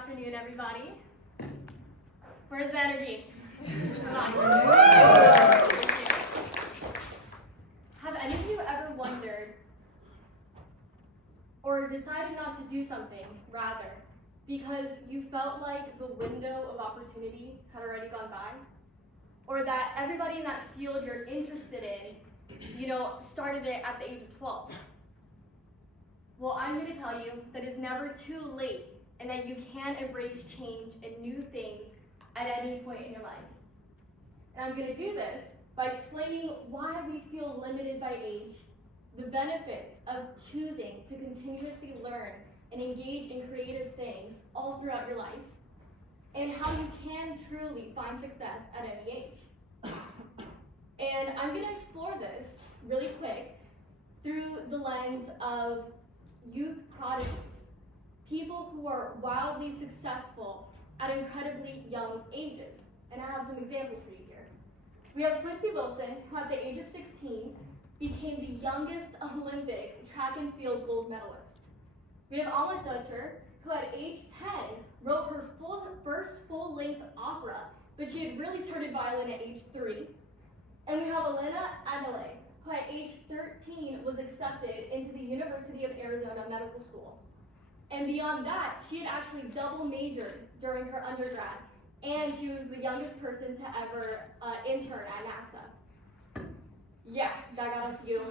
afternoon, everybody. Where's the energy? Come on. Have any of you ever wondered or decided not to do something, rather, because you felt like the window of opportunity had already gone by? Or that everybody in that field you're interested in, started it at the age of 12? Well, I'm here to tell you that it's never too late and that you can embrace change and new things at any point in your life. And I'm going to do this by explaining why we feel limited by age, the benefits of choosing to continuously learn and engage in creative things all throughout your life, and how you can truly find success at any age. And I'm going to explore this really quick through the lens of youth prodigies, people who are wildly successful at incredibly young ages. And I have some examples for you here. We have Quincy Wilson, who at the age of 16 became the youngest Olympic track and field gold medalist. We have Alma Dutcher, who at age 10 wrote her first full-length opera, but she had really started violin at age 3. And we have Elena Adelaide, who at age 13 was accepted into the University of Arizona Medical School. And beyond that, she had actually double majored during her undergrad, and she was the youngest person to ever intern at NASA. Yeah, that got a few,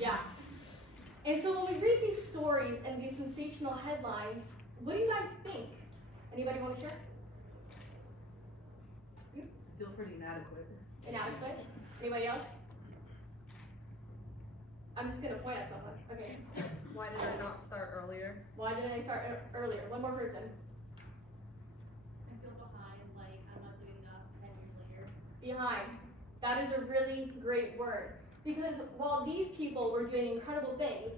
yeah. And so when we read these stories and these sensational headlines, what do you guys think? Anybody want to share? I feel pretty inadequate. Inadequate? Anybody else? I'm just going to point at someone. Okay. Why did I not start earlier? Why didn't I start earlier? One more person. I feel behind, like I'm not doing enough 10 years later. Behind. That is a really great word. Because while these people were doing incredible things,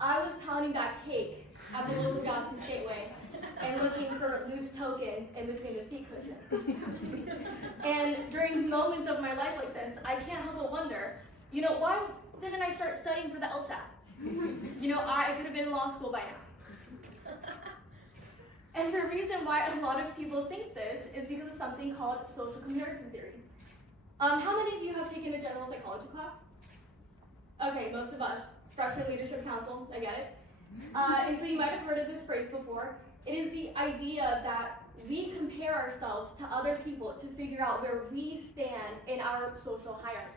I was pounding that cake at the local Johnson Gateway and looking for loose tokens in between the seat cushions. And during moments of my life like this, I can't help but wonder, why didn't I start studying for the LSAT? I could have been in law school by now. And the reason why a lot of people think this is because of something called social comparison theory. How many of you have taken a general psychology class? Okay, most of us. Freshman Leadership Council, I get it. And so you might have heard of this phrase before. It is the idea that we compare ourselves to other people to figure out where we stand in our social hierarchy.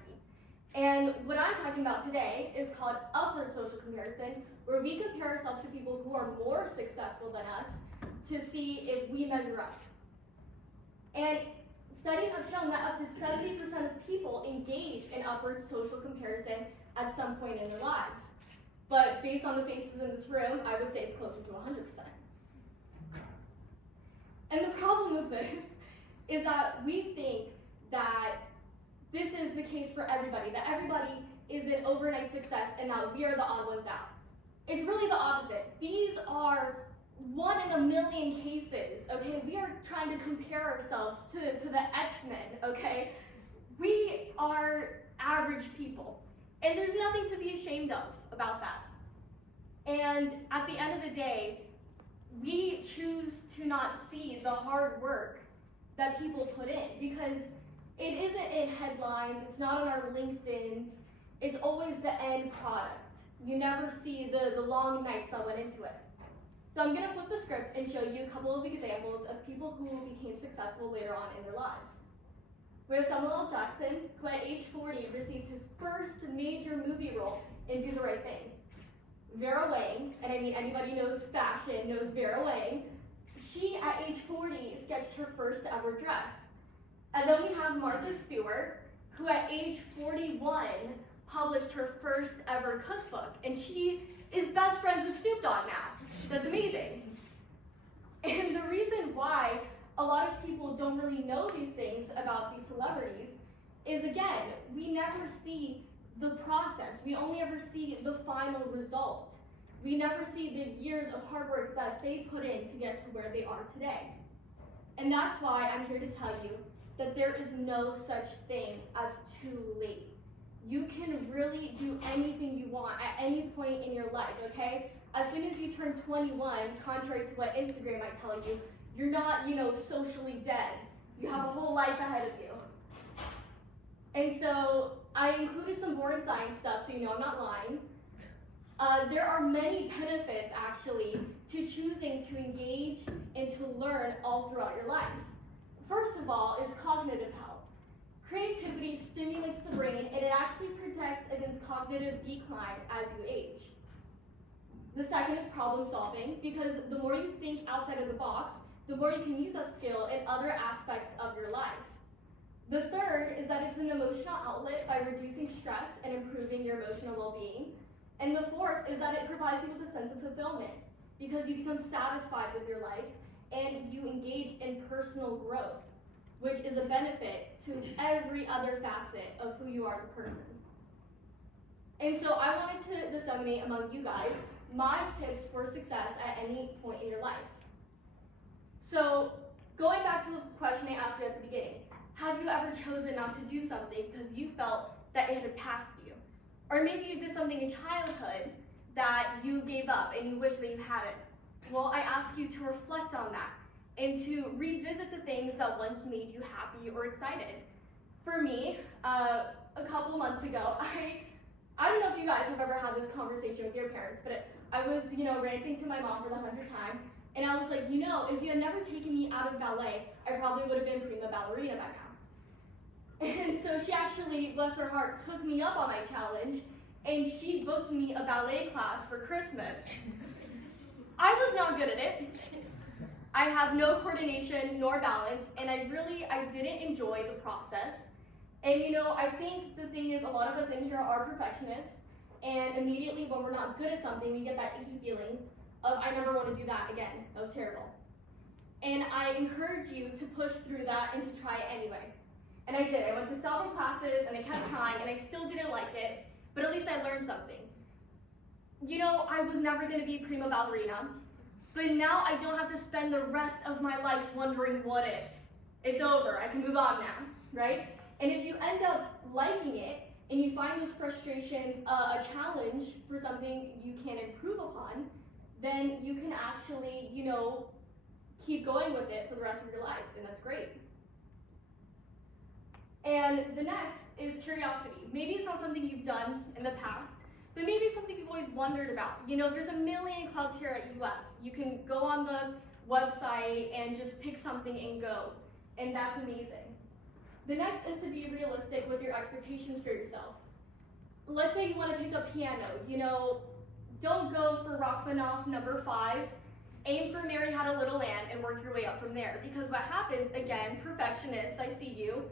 And what I'm talking about today is called upward social comparison, where we compare ourselves to people who are more successful than us to see if we measure up. And studies have shown that up to 70% of people engage in upward social comparison at some point in their lives. But based on the faces in this room, I would say it's closer to 100%. And the problem with this is that we think that this is the case for everybody, that everybody is an overnight success and that we are the odd ones out. It's really the opposite. These are 1 in a million cases, okay? We are trying to compare ourselves to the X-Men, okay? We are average people, and there's nothing to be ashamed of about that. And at the end of the day, we choose to not see the hard work that people put in, because it isn't in headlines, it's not on our LinkedIn's, it's always the end product. You never see the long nights that went into it. So I'm going to flip the script and show you a couple of examples of people who became successful later on in their lives. We have Samuel L. Jackson, who at age 40 received his first major movie role in Do the Right Thing. Vera Wang, and I mean anybody knows fashion knows Vera Wang, she at age 40 sketched her first ever dress. And then we have Martha Stewart, who at age 41 published her first ever cookbook, and she is best friends with Snoop Dogg now. That's amazing. And the reason why a lot of people don't really know these things about these celebrities is, again, we never see the process. We only ever see the final result. We never see the years of hard work that they put in to get to where they are today. And that's why I'm here to tell you that there is no such thing as too late. You can really do anything you want at any point in your life, okay? as soon as you turn 21, contrary to what Instagram might tell you, you're not, socially dead. You have a whole life ahead of you. And so I included some board science stuff so you know I'm not lying. There are many benefits, actually, to choosing to engage and to learn all throughout your life. First of all is cognitive health. Creativity stimulates the brain, and it actually protects against cognitive decline as you age. The second is problem solving, because the more you think outside of the box, the more you can use that skill in other aspects of your life. The third is that it's an emotional outlet by reducing stress and improving your emotional well-being. And the fourth is that it provides you with a sense of fulfillment, because you become satisfied with your life and you engage in personal growth, which is a benefit to every other facet of who you are as a person. And so I wanted to disseminate among you guys my tips for success at any point in your life. So going back to the question I asked you at the beginning, have you ever chosen not to do something because you felt that it had passed you? Or maybe you did something in childhood that you gave up and you wish that you hadn't. Well, I ask you to reflect on that and to revisit the things that once made you happy or excited. For me, a couple months ago, I don't know if you guys have ever had this conversation with your parents, but I was, ranting to my mom for the 100th time, and I was like, if you had never taken me out of ballet, I probably would have been prima ballerina by now. And so she actually, bless her heart, took me up on my challenge, and she booked me a ballet class for Christmas. I was not good at it. I have no coordination nor balance, and I didn't enjoy the process. And I think the thing is, a lot of us in here are perfectionists, and immediately when we're not good at something, we get that icky feeling of, I never want to do that again. That was terrible. And I encourage you to push through that and to try it anyway. And I did. I went to several classes, and I kept trying, and I still didn't like it, but at least I learned something. I was never going to be prima ballerina, but now I don't have to spend the rest of my life wondering what if. It's over. I can move on now, right? And if you end up liking it, and you find those frustrations a challenge for something you can improve upon, then you can actually, keep going with it for the rest of your life, and that's great. And the next is curiosity. Maybe it's not something you've done in the past, but maybe it's something you've always wondered about. There's a million clubs here at UF. You can go on the website and just pick something and go, and that's amazing. The next is to be realistic with your expectations for yourself. Let's say you want to pick up piano. Don't go for Rachmaninoff number 5. Aim for Mary Had a Little Lamb and work your way up from there. Because what happens, again, perfectionists, I see you.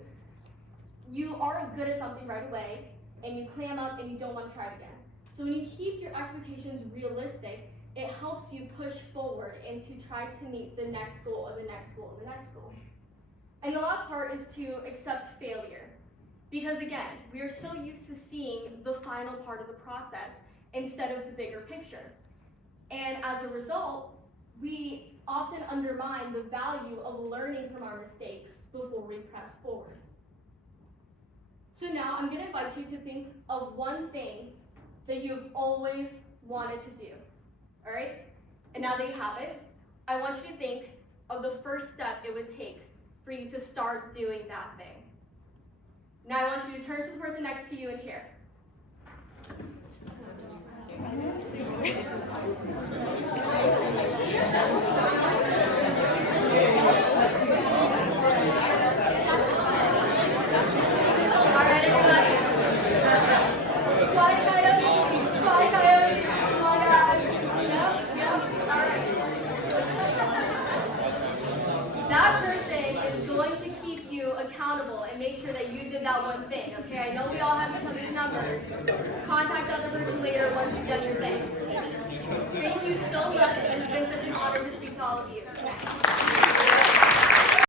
You aren't good at something right away, and you clam up and you don't want to try it again. So when you keep your expectations realistic, it helps you push forward and to try to meet the next goal and the next goal and the next goal. And the last part is to accept failure. Because again, we are so used to seeing the final part of the process instead of the bigger picture. And as a result, we often undermine the value of learning from our mistakes before we press forward. So now I'm going to invite you to think of one thing that you've always wanted to do. All right? And now that you have it, I want you to think of the first step it would take for you to start doing that thing. Now I want you to turn to the person next to you and share. All right, everybody. Quiet coyote. Quiet coyote. Come on, guys. Yep. All right. That person is going to keep you accountable and make sure that you did that one thing, okay? I know we all have each other's numbers. Contact the other person later once you've done your thing. Thank you so much, and it's been such an honor to speak to all of you.